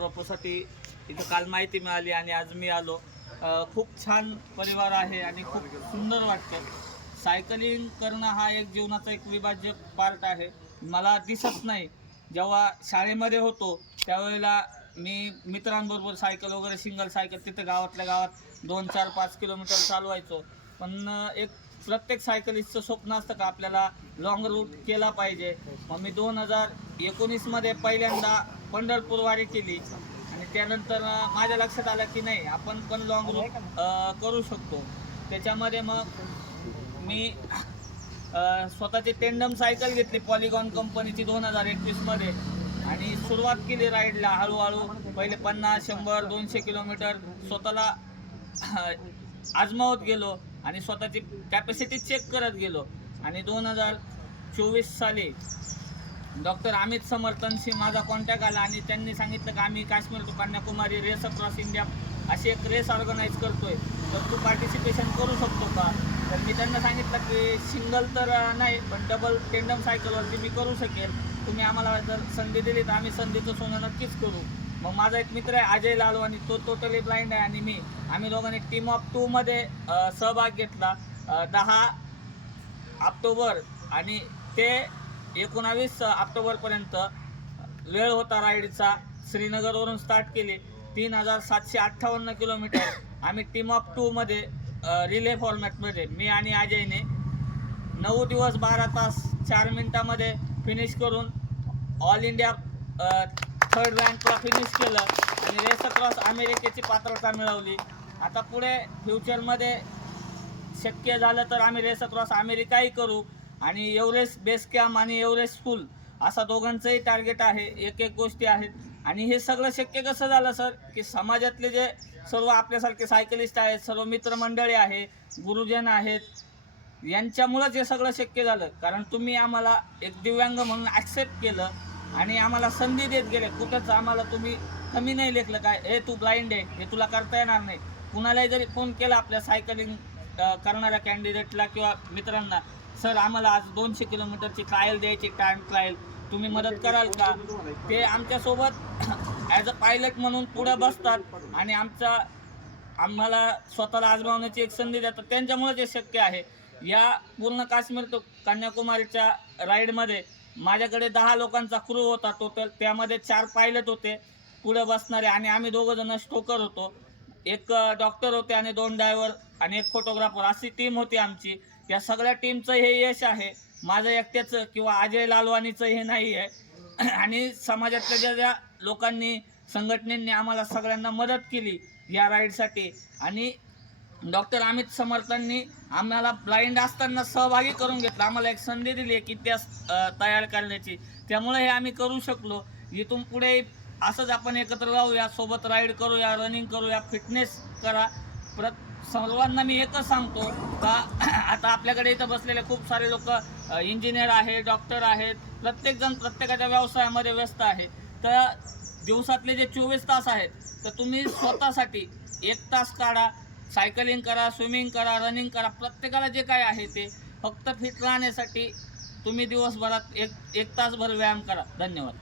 रोपोसाठी इथं काल माहिती मिळाली आणि आज मी आलो. खूप छान परिवार आहे आणि खूप सुंदर वाटतं. सायकलिंग करणं हा एक जीवनाचा एक विभाज्य पार्ट आहे. मला दिसत नाही, जेव्हा शाळेमध्ये होतो त्यावेळेला मी मित्रांबरोबर सायकल वगैरे सिंगल सायकल तिथं गावातल्या गावात 2, 4, 5 किलोमीटर चालवायचो. पण एक प्रत्येक सायकलिस्टचं स्वप्न असतं का आपल्याला लॉंग रूट केला पाहिजे. मग मी 2019मध्ये पहिल्यांदा पंढरपूर वारी केली आणि त्यानंतर माझ्या लक्षात आलं की नाही, आपण पण लॉंग रूट करू शकतो. त्याच्यामध्ये मग मी स्वतःची टेंडम सायकल घेतली पॉलिगॉन कंपनीची 2021मध्ये आणि सुरुवात केली राईडला. हळूहळू पहिले 50, 100, 200 किलोमीटर स्वतःला आजमावत गेलो आणि स्वतःची कॅपॅसिटी चेक करत गेलो. आणि 2024 साली डॉक्टर अमित समर्थनशी माझा कॉन्टॅक्ट आला आणि त्यांनी सांगितलं की आम्ही Kashmir to Kanyakumari race across India अशी एक रेस ऑर्गनाईज करतोय, तर तू पार्टिसिपेशन करू शकतो का. तर मी त्यांना सांगितलं की सिंगल तर नाही, पण डबल टेंडम सायकलवरती मी करू शकेल. तुम्ही आम्हाला जर संधी दिली तर आम्ही संधीचं सोनं नक्कीच करू. मग माझा एक मित्र आहे अजय लालवानी, तो टोटली ब्लाइंड आहे आणि आम्ही दोघांनी टीम ऑफ 2 मध्ये सहभाग घेतला. 10 ऑक्टोबर आणि ते 19 ऑक्टोबरपर्यंत वेळ होता राईडचा. श्रीनगरवरून स्टार्ट केले 3758 किलोमीटर. आम्ही टीम ऑफ 2 मध्ये रिले फॉर्मॅटमध्ये मी आणि अजयने 9 दिवस 12 तास 4 मिनिटामध्ये फिनिश करून ऑल इंडिया 3rd रँकला फिनिश केलं आणि रेस अक्रॉस अमेरिकेची पात्रता मिळवली. आता पुढे फ्युचरमध्ये शक्य झालं तर आम्ही रेस अक्रॉस अमेरिकाही करू आणि एव्हरेस्ट बेस कॅम्प आणि एव्हरेस्ट स्कूल असा दोघांचंही टार्गेट आहे. एक गोष्टी आहेत. आणि हे सगळं शक्य कसं झालं सर, की समाजातले जे सर्व आपल्यासारखे सायकलिस्ट आहेत, सर्व मित्रमंडळी आहे, गुरुजन आहेत, यांच्यामुळंच हे सगळं शक्य झालं. कारण तुम्ही आम्हाला एक दिव्यांग म्हणून ॲक्सेप्ट केलं आणि आम्हाला संधी देत गेले. कुठंच आम्हाला तुम्ही कमी नाही लेखलं काय हे तू ब्लाइंड आहे, हे तुला करता येणार नाही. कुणालाही जरी फोन केला आपल्या सायकलिंग करणाऱ्या कॅन्डिडेटला किंवा मित्रांना, सर आम्हाला आज 200 किलोमीटरची ट्रायल द्यायची, टाइम ट्रायल, तुम्ही मदत कराल का, ते आमच्यासोबत ॲज अ पायलट म्हणून पुढे बसतात आणि आम्हाला स्वतःला आजमावण्याची एक संधी देतात. त्यांच्यामुळे जे शक्य आहे. या पूर्ण काश्मीर तो कन्याकुमारीच्या राईडमध्ये माझ्याकडे 10 लोकांचा क्रू होता टोटल. त्यामध्ये 4 पायलट होते पुढे बसणारे आणि आम्ही 2 जण स्टोकर होतो. एक डॉक्टर होते आणि 2 ड्रायव्हर आणि एक फोटोग्राफर, अशी टीम होती आमची. या सगळ्या टीमचं हे यश आहे, माझं एकट्याचं किंवा अजय लालवानीचं हे नाही आहे. आणि समाजातल्या ज्या लोकांनी, संघटनेने आम्हाला सगळ्यांना मदत केली या राईडसाठी. आणि डॉक्टर अमित समर्थांनी आम्हाला ब्लाइंड असताना सहभागी करून घेतला, आम्हाला एक संधी दिली एक इतिहास तयार करण्याची. त्यामुळे हे आम्ही करू शकलो. इथून पुढे असंच आपण एकत्र राहूया, सोबत राईड करूया, रनिंग करूया, फिटनेस करा. सर्वांना मी एकच सांगतो का आता आपल्याकडे इथं बसलेले खूप सारे लोक इंजिनियर आहेत, डॉक्टर आहेत, प्रत्येकजण प्रत्येकाच्या व्यवसायामध्ये व्यस्त आहे. तर दिवसातले जे 24 तास आहेत, तर तुम्ही स्वतःसाठी 1 तास काढा, सायकलिंग करा, स्विमिंग करा, रनिंग करा. प्रत्येकाला जे काय आहे ते फक्त फिट राहण्यासाठी तुम्ही दिवसभरात एक तासभर व्यायाम करा. धन्यवाद.